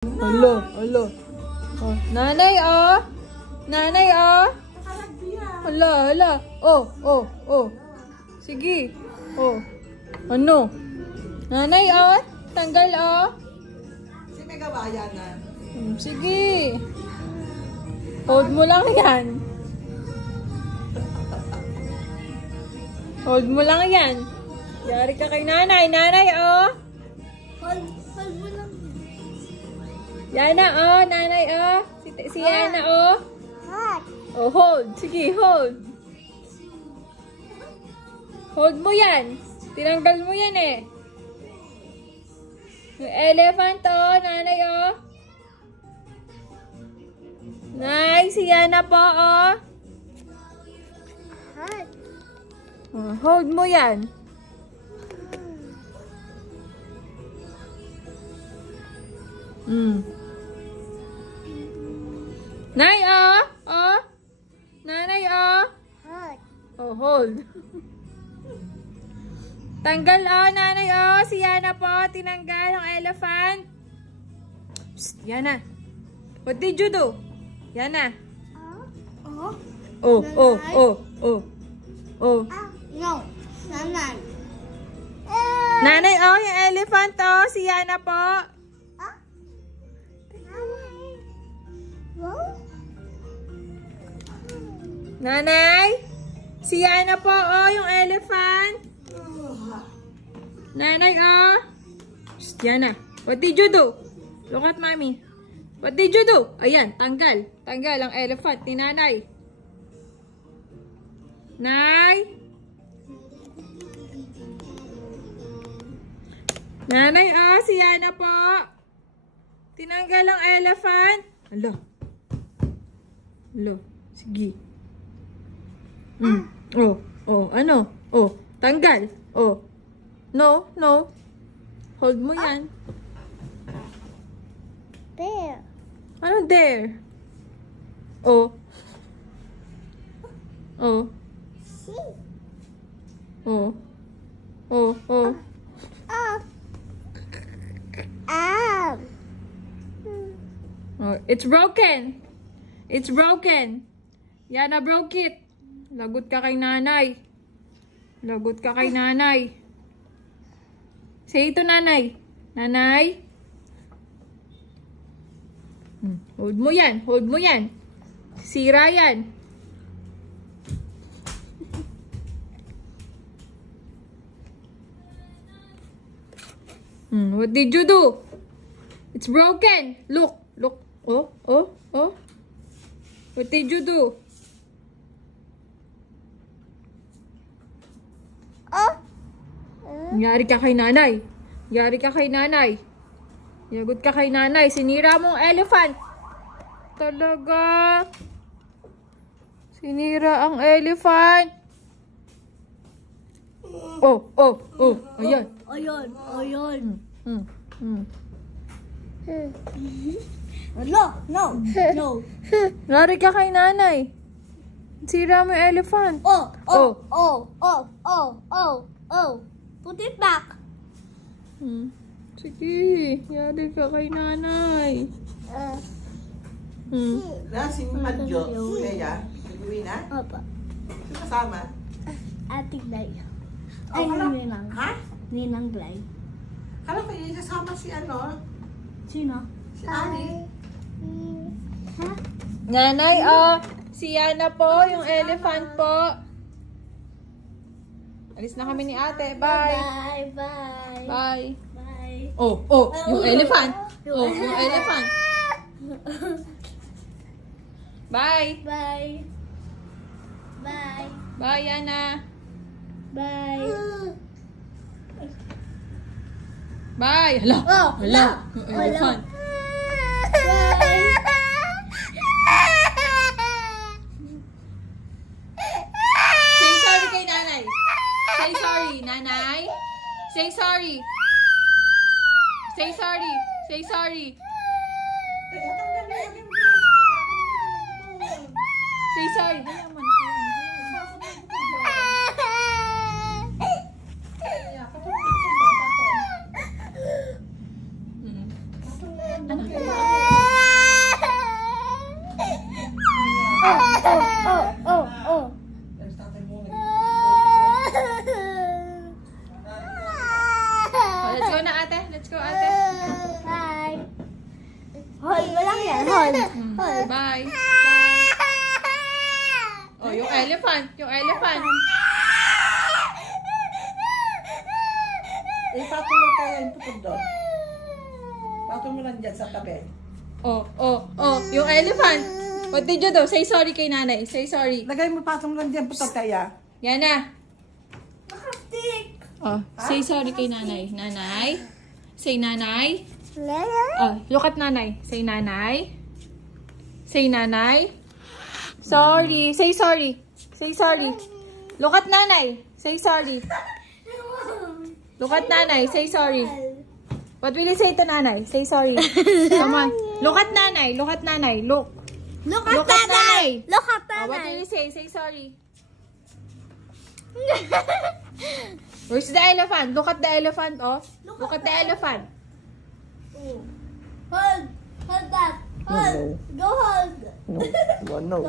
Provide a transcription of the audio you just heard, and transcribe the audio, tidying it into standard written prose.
Alo, alo. Oh, nanay, oh. Nanay, oh. Hala, hala. Oh, oh, oh. Sige. Oh. Ano? Nanay, oh. Tanggal, oh. Si may gawaya na. Sige. Hold mo lang yan. Hold mo lang yan. Yari ka kay nanay. Nanay, oh. Hold mo lang. Yana, oh. Nanay, oh. Si Yana, oh. Hold. Oh, hold. Sige, hold. Hold mo yan. Tinanggal mo yan eh. Yung elephant, oh. Nanay, oh. Nice. Si Yana po, oh. Hold. Oh, hold mo yan. Nay, oh. Oh. Nanay, oh. Hold. Oh, hold. Tanggal, oh, nanay, oh. Si Yana po, tinanggal ang elephant. Psst, Yana. What did you do? Yana. Oh. Oh, oh, oh, oh. Oh. No. Nanay. Nanay, oh, yung elephant, oh. Si Yana po. Nanay. Si Yana po, oh, yung elephant. Nanay, oh. Psst, Yana. What did you do? Look at mommy. What did you do? Ayan, tanggal. Tanggal ang elephant ni nanay. Nay. Nanay, oh, si Yana po. Tinanggal ang elephant. Alo. Alo. Sige. Oh, oh, ano? Oh, tanggal. Oh. No, no. Hold mo yan. Bear. Ano there? Oh. Oh. See. Oh. Oh, oh. Up. Oh, it's broken. It's broken. Yana broke it. Lagot ka kay nanay. Lagot ka kay nanay. Say ito, nanay. Nanay. Hold mo yan. Hold mo yan. Sira yan. What did you do? It's broken. Look. Look. Oh, oh, oh. What did you do? Oh. Nangyari ka kay nanay. Nangyari ka kay nanay. Yagot ka kay nanay. Sinira mong elephant. Talaga. Sinira ang elephant. Oh, oh, oh. Ayan. Ayun. Ayun. No. No. No. Nangyari ka kay nanay. Sira mo yung elephant. Oh. Oh. Oh. Oh. Oh. Oh. Oh. Put it back. Sige. Nangyari ka kay nanay. Na, si Madjo. Kaya, nag-uwi na? Opo. Sino kasama? Ating Day. Oh, Ay, kala- Ninang. Ha? Ninang Day. Kala ko yung kasama si ano? Sino? Si Ani. Ha? Nanay, oh. Si Yana po, yung elephant po. Alis na kami ni ate. Bye. Bye. Bye. Bye. Bye. Oh, oh. Yung elephant. Oh, yung elephant. Bye. Bye. Bye. Bye, Yana. Bye. Bye. Hala. Oh, Hala. no. Yung elephant. Bye. Say sorry kay nanay. Say sorry, nanay. Say sorry. Say sorry. Say sorry. Say sorry. Hayaan mo na. Hayaan mo. Hold. Bye. Oh, yung elephant. Yung elephant. Patong mo tayo yung putol doon. Patong mo lang dyan sa tabi. Oh, yung elephant. What did you do? Say sorry kay nanay. Say sorry. Lagay mo patong lang dyan putol tayo. Yan na. Oh, say sorry kay nanay. Nanay. Say nanay. Oh, look at nanay. Say nanay. Say nanay. Sorry. Say sorry. Say sorry. Look at nanay. Say sorry. Look at nanay. Say sorry. What will you say to nanay? Say sorry. Come on. Look at nanay. Look at nanay. Look. Look Look at nanay. Look at Oh, what will you say? Say sorry. Where's the elephant? Look at the elephant, oh. Look at the elephant. Hold. Hold that. Hold. Go hold. No. No.